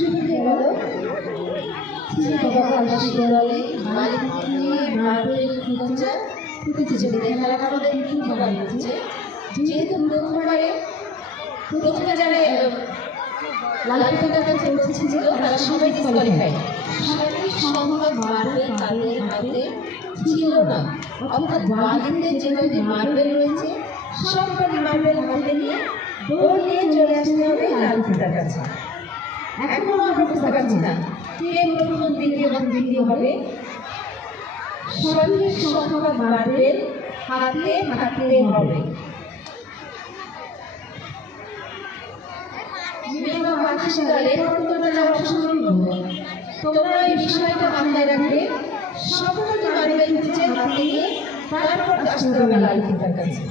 শুরু হয়ে গেল শিশুকালে মার্বেল প্রতিযোগিতা খেলা আমাদের দুবার হচ্ছে। যেহেতু প্রথমে যারা লালপিতার কাছে পৌঁছেছিল তারা সবাই ডিসকোয়ালিফাই। শারীরিক সংখ্যক মার্বেল তাদের হাতে ছিল না, অর্থাৎ বাড়িতে যেভাবে মার্বেল রয়েছে সবকটি মার্বেল হাতে নিয়ে দৌড় নিয়ে চলে আসতে হবে লালপিতার কাছে। এখনো আমরা বুঝতে পারছি না কে প্রথম দ্বিতীয় বা তৃতীয় হবে। শারীরিক সংখ্যক মার্বেল হাতে থাকতে হবে। তোমরা এই বিষয়টা মাথায় রাখবে। সকলকে মার্বেল নিচে হাতে নিয়ে তারপর আসতে হবে লালপিতার কাছে।